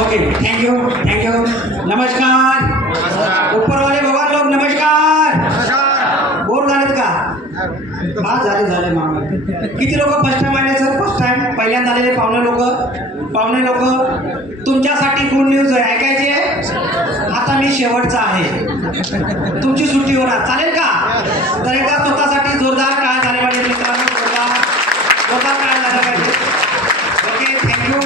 Okay, thank you thank you. नमस्कार. उपरवाले भगवान लोक नमस्कार. बोर झालेत का? हा झाले मामा. किती लोक फर्स्ट टाइम आले सर? फर्स्ट टाइम पहिल्यांदा आलेले पाहुणे लोक तुमच्यासाठी गुड न्यूज आहे. ऐकायची आहे? आता मी शेवटचा आहे. तुमची सुट्टी होणार. चालेल का? तर एकदा स्वतःसाठी जोरदार टाळ्या झाले पाहिजे मित्रांनो. जोरदार टाळ्या झाल्या पाहिजे. Okay, thank you.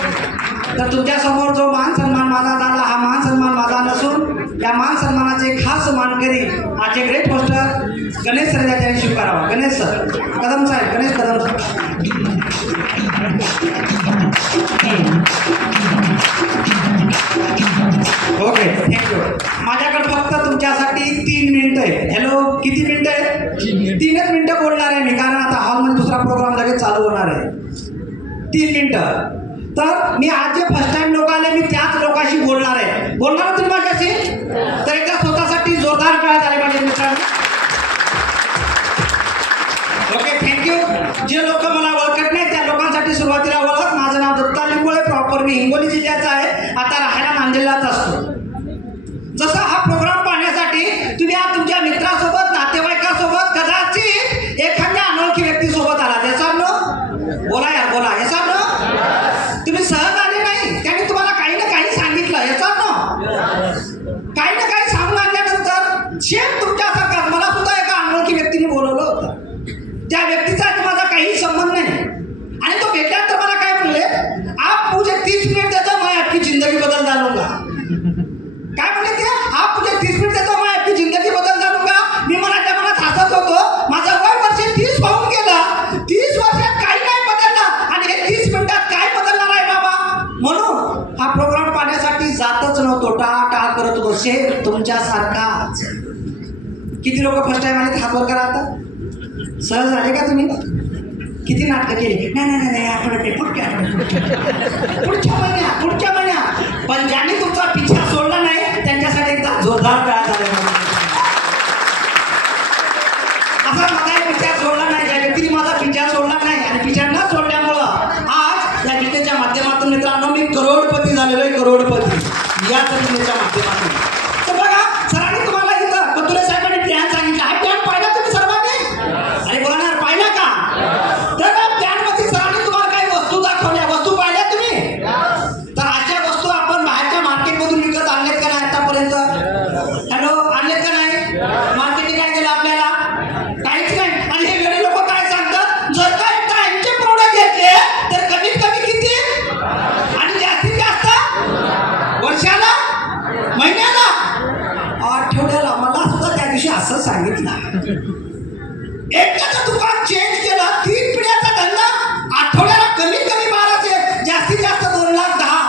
तर तुमच्यासमोर जो मान सन्मान माझा झाला, हा मान सन्मान माझा नसून या मान सन्मानाचे खास मानकरी आजचे ग्रेट पोस्टर गणेश सर यांनी स्वीकारावा. गणेश सर कदम साहेब, Ganesh Kadam sir. Okay, thank you. माझ्याकडे फक्त तुमच्यासाठी 3 मिनिटं आहे. हॅलो, किती मिनिटं आहे? 3च मिनिटं बोलणार आहे मी, कारण आता हॉलमध्ये दुसरा प्रोग्राम लगेच चालू होणार आहे. 3 मिनिटं. तर मी आज जे फर्स्ट टाइम लोक आले, मी त्याच लोकांशी बोलणार आहे. बोलणार तुम्ही माझ्याशी? तर एकदा स्वतःसाठी जोरदार टाळ्या झाले पाहिजे मित्रांनो. Okay, thank you. जे लोक मला ओळखत नाही त्या लोकांसाठी सुरुवातीला ओळख. माझं नाव दत्ता लिंबोळे. प्रॉपर मी हिंगोली जिल्ह्याचा आहे. आता राहायला नांदेडलाच असतो. जसा हा प्रोग्राम पाहण्यासाठी तुम्ही आज तुमच्या मित्रासोबत, नातेवाईकासोबत, कदाचित एखाद्या अनोळखी व्यक्तीसोबत आला. याचा नो बोला यार, बोला. याचा नो तुम्ही सहज आले नाही, त्याने तुम्हाला काही ना काही सांगितलं. याचा नो काही ना काही सांगून आणल्यानंतर शेम तुमच्यासारखा मला सुद्धा एका अनोळखी व्यक्तीने बोलवलं होतं. त्या व्यक्तीचा माझा काही संबंध नाही आणि तो भेटल्यानंतर मला काय म्हणले, आप मुझे 30 मिनिट देता मैं आपकी जिंदगी बदल डालूंगा. काय म्हणले ते? आप मुझे 30 मिनिट देता मैं आपकी जिंदगी बदल डालूंगा. मी मनाच्या मनात हसत होतो. माझं वय वर्ष 30 होऊन गेलं. 30 वर्षात काही नाही बदललं आणि हे 30 मिनिटात काय बदलणार आहे बाबा? म्हणून हा प्रोग्राम पाहण्यासाठी जातच नव्हतो. टाळ करत होतो. शेख तुमच्यासारखाच. किती लोक फर्स्ट टाइम आले? हात वर करा. आता सहज आले का तुम्ही? किती नाटकं केली? नाही आठवड्यात पुढच्या महिन्यात. पण ज्यांनी तुमचा पिछा सोडला नाही त्यांच्यासाठी एकदा जोरदार टाळ्या झाल्या. असा माझा पिछा सोडला नाही, ज्या व्यक्तीने माझा पिछा सोडला नाही आणि पिछा न सोडल्यामुळं आज या गीतेच्या माध्यमातून मित्रांनो मी करोडपती झालेलो आहे. करोडपती याच गीतेच्या माध्यमातून. तर बघा, सरांनी तुम्हाला इथं कतुरे साहेबांनी प्लॅन सांगितला. हा प्लॅन पाहिला तुम्ही सर्वांनी? अरे बोलणार पाहिला का? तर प्लॅनमध्ये सरांनी तुम्हाला काही वस्तू दाखवल्या. वस्तू पाहिल्या तुम्ही? तर अशा वस्तू आपण बाहेरच्या मार्केटमधून विकत आणल्यात का नाही आतापर्यंत? हॅलो, आणलेत का नाही? मार्केटने काय केलं आपल्याला? काहीच नाही. आणि हे वेळे लोक काय सांगतात, जर का एकदा यांचे प्रोडक्ट घेतले तर कमीत कमी किती आणि जास्तीत जास्त वर्षाला, महिन्याला, आठवड्याला. मला सुद्धा त्या दिवशी असं सांगितलं. एकदाचं दुकान चेंज केलं, 3 पिढ्याचा धंदा. आठवड्याला कमीत कमी 1200, जास्तीत जास्त 2,10,000.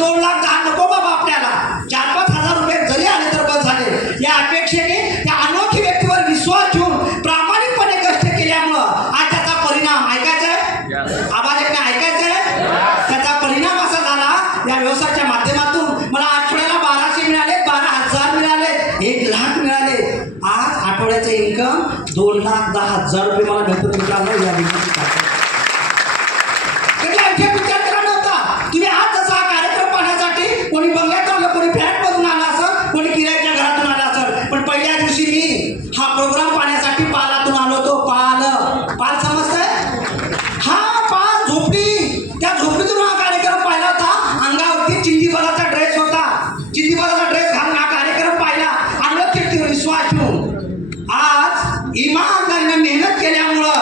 2,10,000 नको बाबा आपल्याला. 4-5 हजार रुपये जरी आले तर बस झाले. या अपेक्षेने त्या अनोळखी व्यक्तीवर विश्वास ठेवून प्रामाणिकपणे कष्ट केल्यामुळं आज त्याचा परिणाम ऐकायचा आहे. आवाज एक ऐकायचा आहे. त्याचा परिणाम असा झाला, या व्यवसायाच्या माध्यमातून मला आठवड्याला 1200 मिळाले, 12,000 मिळाले, 1,00,000 मिळाले. आज आठवड्याचे इन्कम 2,10,000 रुपये मला भेटून मित्रांनो. या विचार करा नव्हता तुम्ही. आज जसा हा कार्यक्रम पाहण्यासाठी कोणी बंगल्यात आलं, कोणी फ्लॅटमधून आला असेल, कोणी किरायाच्या घरातून आला असेल. पण पहिल्या दिवशी मी हा प्रोग्राम पाहण्यासाठी पालातून आलो होतो. पाल समजतंय? हा पाल झोपडी. त्या झोपडीतून हा कार्यक्रम पाहिला होता. अंगावरती चिंदीबालाचा ड्रेस होता. चिंदीबालाचा ड्रेस घालून हा कार्यक्रम पाहिला. अनोळखी व्यक्तीवर विश्वास ठेवून आज इमानदारीने मेहनत केल्यामुळं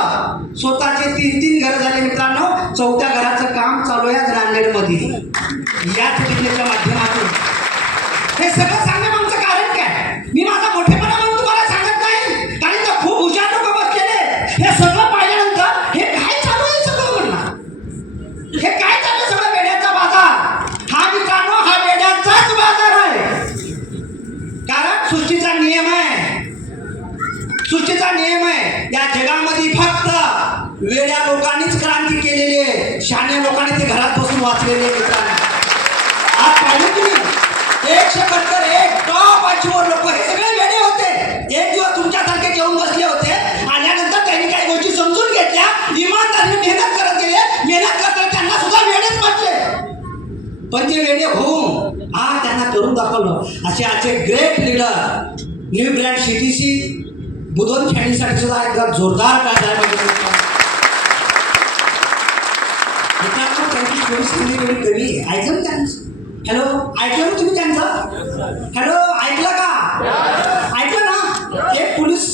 स्वतःचे 3 घरं झाले मित्रांनो. 4थ्या घराचं काम चालू आहे. इंगोलीच्या माध्यमातून हे सगळं सांगण्यामागचं कारण काय? मी माझा मोठेपणा म्हणून तुम्हाला सांगत नाही, कारण तर खूप हुशार लोक बसलेले हे सगळं पाहिल्यानंतर हे काय चालू आहे सगळं म्हणणार, हे काय चालू आहे सगळं वेड्याचा बाजार. हा मित्रांनो, हा वेड्याचाच बाजार आहे. कारण सृष्टीचा नियम आहे, सृष्टीचा नियम आहे. या जगामध्ये फक्त वेड्या लोकांनीच क्रांती केलेली आहे, शहाण्या लोकांनी ते घरात बसून वाचलेले मित्रांनो. आज पाहिलं की नाही, एक सेकंदर एक टॉप अचीवर लोक हे सगळे वेडे होते. एक दिवस तुमच्यासारखे घेऊन बसले होते, आल्यानंतर त्यांनी काही गोष्टी समजून घेतल्या, इमानदारीने मेहनत करत गेले, मेहनत करताना त्यांना सुद्धा वेडेच वाटले. पण ते वेडे होऊन आज त्यांना करून दाखवलं. असे आजचे great leader new brand CTC बुधन खेळीसाठी सुद्धा एकदा जोरदार काय मित्रांनो, त्यांची थोडी कमी ऐकलं त्यांचं. हॅलो, ऐकलं ना तुम्ही त्यांचं? हॅलो, ऐकलं का? ऐकलं ना? एक पोलीस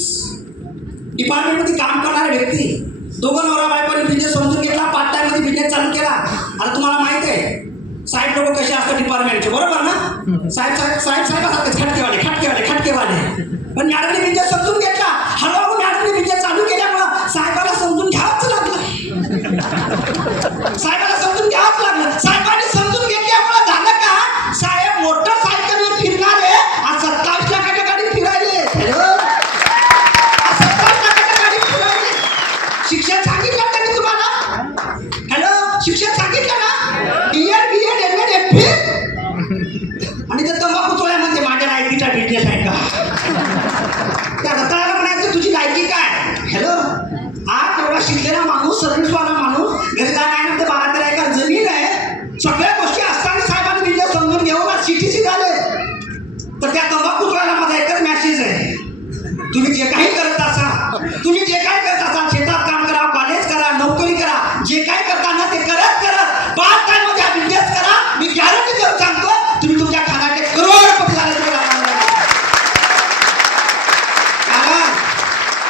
डिपार्टमेंटमध्ये काम करणारे व्यक्ती, दोघं नवरा बायकोने बिझनेस समजून घेतला, पार्ट टाइममध्ये बिझनेस चालू केला. आता तुम्हाला माहित आहे साहेब लोक कसे असतात डिपार्टमेंटचे, बरोबर ना? साहेब साहेब साहेब साहेब असतात खटकेवाले खटकेवाले खटकेवाले. पण मॅडमने बिझनेस समजून घेतला, हळूहळू मॅडमने बिझनेस चालू केल्यामुळं साहेबाला समजून घ्यावंच लागलं. साहेबाला समजून घ्यावंच लागलं. साहेबांनी समजून घेतल्यामुळं झालं का, साहेब मोटरसायकलवर फिरणारे आज 27 लाखाच्या गाडीत फिरायले. हॅलो, 27 लाखाच्या गाडीत फिरायले. शिक्षण सांगितलं का मी तुम्हाला? हॅलो, शिक्षण सांगितलं ना? BEd MAd MPhil. आणि त्या तंबाखू चोळ्यामध्ये माझ्या लायकीचा बिझनेस आहे का? त्या रताळाला म्हणायचं तुझी लायकी काय? हॅलो, आज एवढा शिकलेला माणूस, सर्व्हिसवाला माणूस, घरी जाण्यानंतर 12-13 एकर जमीन आहे, सगळ्या गोष्टी असताना साहेबांनी बिझनेस समजून घेऊन आज सीटीसी झाले. तर त्या तंबाखू चोळ्याला माझा एकच मॅसेज आहे, तुम्ही जे काही करत असाल, तुम्ही जे काही करत असाल, शेतात काम करा, कॉलेज करा, नोकरी करा, जे काही करताना ते करत करत पार्ट टाइम मध्ये बिझनेस करा. मी गॅरंटी देऊन सांगतो, तुम्ही तुमच्या खाण्याचे करोडपती झाले.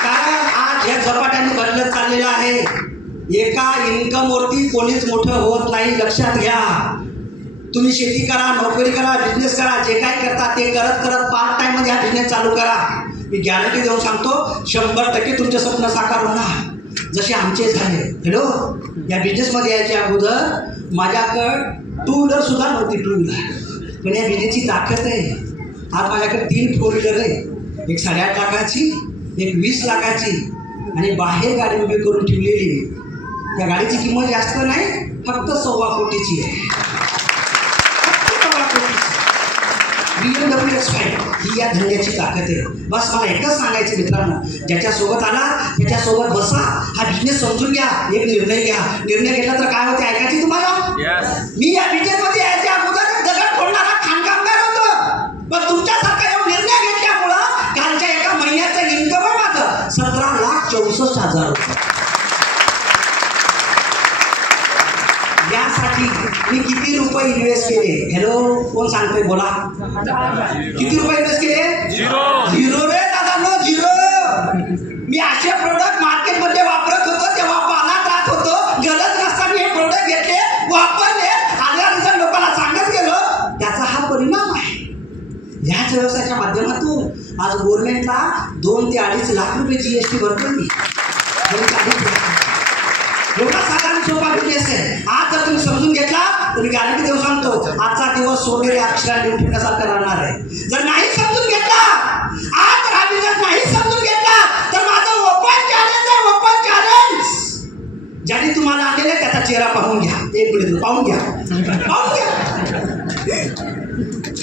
कारण आज या झपाट्याने बदलत चाललेलं आहे. एका इन्कमवरती कोणीच मोठं होत नाही, लक्षात घ्या. तुम्ही शेती करा, नोकरी करा, बिझनेस करा, जे काय करता ते करत करत पार्ट टाइम मध्ये हा बिझनेस चालू करा. मी गॅरंटी देऊन सांगतो, 100% तुमचे स्वप्न साकार होणार, जसे आमचे झाले. हॅलो, या बिझनेसमध्ये यायच्या अगोदर माझ्याकडं 2 व्हीलर सुद्धा नव्हती, 2 व्हीलर. पण या बिझनेसची ताकद आहे. आज माझ्याकडे 3 4 व्हीलर आहे, एक 8.5 लाखाची, एक 20 लाखाची, आणि बाहेर गाडी उभी करून ठेवलेली. त्या गाडीची किंमत जास्त नाही, फक्त 1.25 कोटीची आहे. BMW X5 ही या धंद्याची ताकद आहे. बस मला एकच सांगायचं मित्रांनो, ज्याच्यासोबत आला त्याच्यासोबत बसा, हा बिझनेस समजून घ्या, एक निर्णय घ्या. निर्णय घेतला तर काय होते ऐकायची तुम्हाला? मी या बिझनेसमध्ये यायच्या अगोदर दगड फोडणारा खाणकामगार होतो, पण तुमच्यासारखा एवढा निर्णय घेतल्यामुळं कालच्या एका महिन्याचं इन्कम आहे माझं 17,64,000 रुपये. यासाठी मी किती रुपये इन्व्हेस्ट केले? हॅलो, कोण सांगतोय बोला? किती रुपये इन्व्हेस्ट केले? झिरो रे दादा, नो झिरो. मी असे प्रोडक्ट मार्केटमध्ये वापरत होतो, तेव्हा पानात राहत होतो, गरज नसताना हे प्रोडक्ट घेतले, वापरले, आल्यानंतर लोकांना सांगत गेलो. त्याचा हा परिणाम आहे. ह्याच व्यवसायाच्या माध्यमातून आज गव्हर्नमेंटला 2 ते 2.5 लाख रुपये GST भरतो मी. एवढा साधारण सोपा बिझनेस आहे. आज जर तुम्ही समजून घेतला तर मी गॅरंटी देऊ सांगतो, आजचा दिवस सोनेरी अक्षरात लिहून ठेवण्यासारखं राहणार आहे. जर नाही समजून घेतला, आज जर हा बिझनेस नाही समजून घेतला, तर माझं ओपन चॅलेंज आहे, ओपन चॅलेंज. ज्याने तुम्हाला आणलेलं त्याचा चेहरा पाहून घ्या, एक मिनिट पाहून घ्या, पाहून घ्या.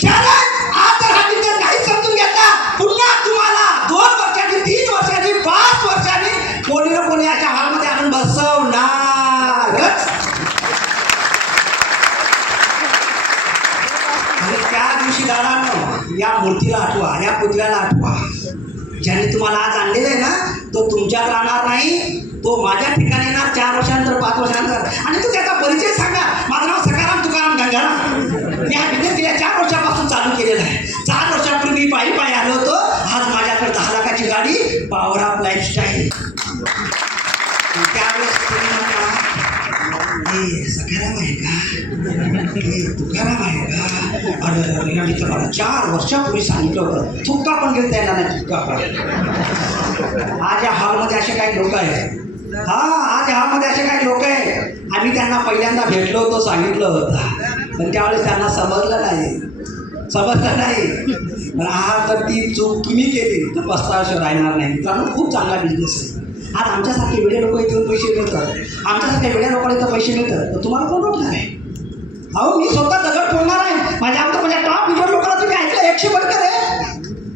चॅलेंज, आज जर हा बिझनेस नाही समजून घेतला, पुन्हा तुम्हाला 2 वर्षांनी, 3 वर्षांनी, 5 वर्षांनी कोणी ना कोणी अशा हॉलमध्ये आणून बसवणारच. आणि त्या दिवशी दादांनो, या मूर्तीला आठवा, या पुतळ्याला आठवा. ज्याने तुम्हाला आज आणलेलं आहे ना, तो तुमच्यात राहणार नाही, तो माझ्या ठिकाणी येणार 4 वर्षानंतर, 5 वर्षानंतर. आणि तू त्याचा परिचय सांगा, माझं नाव सकाराम तुकाराम गंगाराम. मी हा बिझनेस गेल्या 4 वर्षापासून चालू केलेला आहे. 4 वर्षापूर्वी पायी पायी आलो होतो, आज माझ्याकडे 10 लाखाची गाडी, पॉवर ऑफ लाईफस्टाईल. त्यावेळेस तुकाराम आहे का? तुकाराम आहे का? अरे या मित्र मला 4 वर्षापूर्वी सांगितलं होतं, थुक्का पण घेता येणार नाही, थुक्का पण. आज या हॉलमध्ये असे काही लोक आहेत. आज या हॉलमध्ये असे काही लोक आहेत. आम्ही त्यांना पहिल्यांदा भेटलो होतो, सांगितलं होतं, पण त्यावेळेस त्यांना समजलं नाही. पण हा जर ती चूक तुम्ही केली तर पस्तावाशिवाय राहणार नाही. मित्रांनो, खूप चांगला बिझनेस आहे. आज आमच्यासारखे वेड्या लोक इथून पैसे मिळतात, आमच्यासारख्या वेड्या लोकांना इथं पैसे मिळतात, तर तुम्हाला कोण रोखणार आहे? अहो, मी स्वतः दगड फोडणार आहे. माझ्या टॉप बिजोड लोकांना तुम्ही ऐकलं, 100 वर्कर आहे.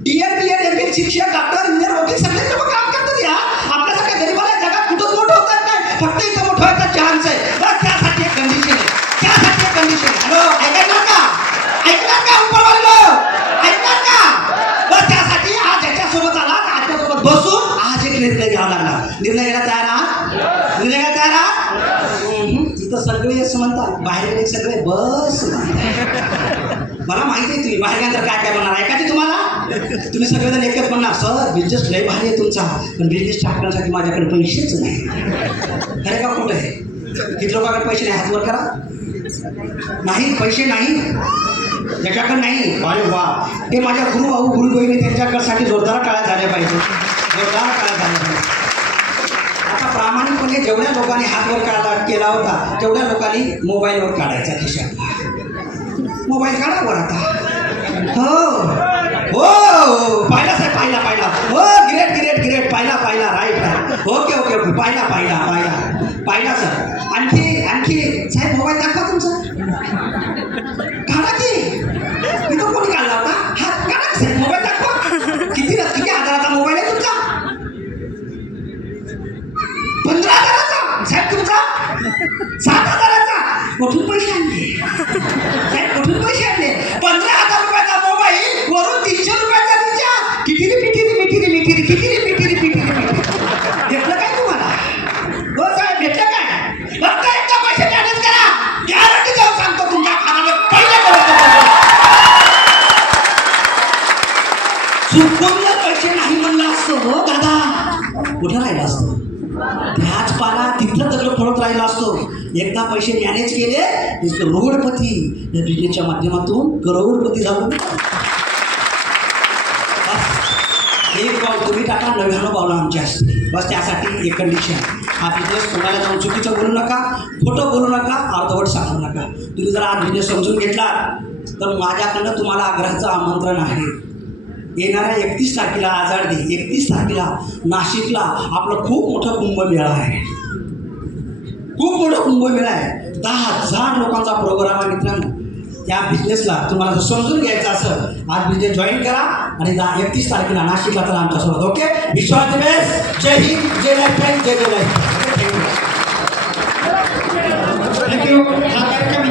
DED, MPL, शिक्षक, डॉक्टर, इंजिनियर, वकील सगळे लोक काम करतात. या आपल्यासारख्या गरीबाला जगात कुठं मोठं होतात नाही, फक्त इथं मोठं व्हायचा चान्स आहे. बस त्यासाठी एक कंडिशन आहे, त्यासाठी एक कंडिशन आहे. हॅलो, ऐकणार का उपरवाले? ऐकणार का? बस त्यासाठी आज याच्यासोबत आला, आजच्यासोबत बसून आज एक निर्णय घ्यावा लागला. निर्णय घ्यायला तयार आहात? निर्णय घ्यायला तयार आहात? इथं सगळे असं म्हणतात, बाहेर गेले सगळे बस. मला माहिती आहे तुम्ही बाहेर गेल्यानंतर काय काय म्हणणार. ऐकायचे तुम्हाला? तुम्ही सगळेजण एकच म्हणणार, सर बिझनेस लय भारी आहे तुमचा, पण बिझनेस टाकण्यासाठी माझ्याकडे पैसेच नाही. अरे का कुठं आहे? किती लोकांकडे पैसे नाही? हात वर करा. नाही, पैसे नाही, ज्याच्याकडे नाही. अरे वा, ते माझ्या गुरुभाऊ गुरुबहिणी त्यांच्याकडसाठी जोरदार टाळ्या झाल्या पाहिजे, जोरदार टाळ्या झाल्या पाहिजे. आता प्रामाणिकपणे जेवढ्या लोकांनी हात वर केला होता तेवढ्या लोकांनी मोबाईलवर काढायचा खिशातला. मोबाईल काढा वर आता. हो पाहिला साहेब, पाहिला. हो, ग्रेट, पाहिला राईट. ओके, पाहिला सर. आणखी साहेब मोबाईल दाखवा तुमचा. काढा की, मी तो कोणी काढला होता? हात काढा साहेब, मोबाईल दाखवा. किती हजाराचा मोबाईल आहे तुमचा? 15,000चा साहेब तुमचा? 7,000चा? कुठून पैसे आणले साहेब? कुठून पैसे आणले? 15,000 रुपयाचा मोबाईल, वरून 300 रुपयाचा रिचार्ज. किती रे पिठी भेटलं काय तुम्हाला? हो साहेब, भेटलं काय? फक्त एकदा पैसे मॅनेज करा, गॅरंटी देऊन सांगतो तुमच्या खानाला पहिले चुकून जर पैसे नाही म्हणलं असतं हो दादा, कुठं राहिलं असतं? त्याच पाला तिथलं दगड फोडत राहिला असतो. एकदा पैसे मॅनेज केले, करोडपती या बिझनेसच्या माध्यमातून करोडपती झालो. एक पाऊल तुम्ही टाका, 99 पावलं आमची असते. बस त्यासाठी एक कंडिशन, हा बिझनेस कोणाला जाऊन चुकीचं बोलू नका, खोटं बोलू नका, अर्धवट सांगू नका. तुम्ही जर हा बिझनेस समजून घेतला तर माझ्याकडनं तुम्हाला आग्रहाचं आमंत्रण आहे. येणाऱ्या 31 तारखेला आजारदे, 31 तारखेला नाशिकला आपलं खूप मोठं कुंभमेळा आहे. खूप मोठं कुंभमेळा आहे. 10,000 लोकांचा प्रोग्राम आहे. मित्रांनो, त्या बिझनेसला तुम्हाला जर समजून घ्यायचं असेल, आज बिझनेस जॉईन करा आणि 31 तारखेला नाशिकला चला आमच्यासोबत. ओके, विश्वास बेस. जय हिंद, जय लाईफ, जय लाईफ. थँक्यू.